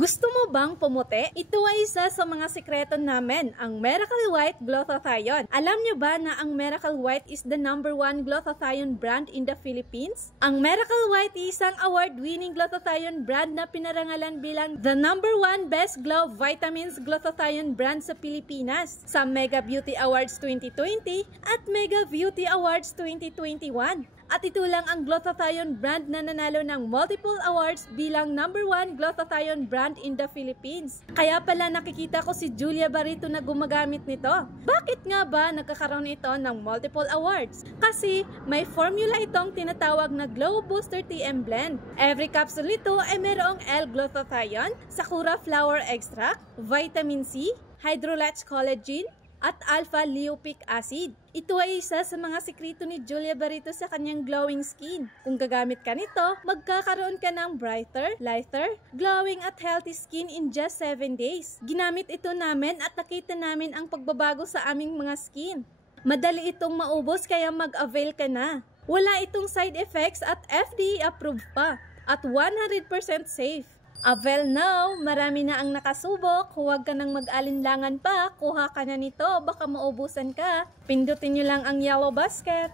Gusto mo bang pumuti? Ito ay isa sa mga sikreto namin, ang Miracle White Glutathione. Alam niyo ba na ang Miracle White is the #1 glutathione brand in the Philippines? Ang Miracle White is isang award-winning glutathione brand na pinarangalan bilang the #1 best glow vitamins glutathione brand sa Pilipinas sa Mega Beauty Awards 2020 at Mega Beauty Awards 2021. At ito lang ang glutathione brand na nanalo ng multiple awards bilang #1 glutathione brand in the Philippines. Kaya pala nakikita ko si Julia Barreto na gumagamit nito. Bakit nga ba nagkakaroon ito ng multiple awards? Kasi may formula itong tinatawag na Glow Booster TM Blend. Every capsule nito ay mayroong L-glutathione, Sakura Flower Extract, Vitamin C, Hydrolyzed Collagen, at alpha-lipoic acid. Ito ay isa sa mga sikreto ni Julia Barreto sa kanyang glowing skin. Kung gagamit ka nito, magkakaroon ka ng brighter, lighter, glowing at healthy skin in just 7 days. Ginamit ito namin at nakita namin ang pagbabago sa aming mga skin. Madali itong maubos kaya mag-avail ka na. Wala itong side effects at FDA approved pa. At 100% safe. Avail now! Marami na ang nakasubok. Huwag ka nang mag-alinlangan pa. Kuha ka na nito. Baka maubusan ka. Pindutin nyo lang ang yellow basket.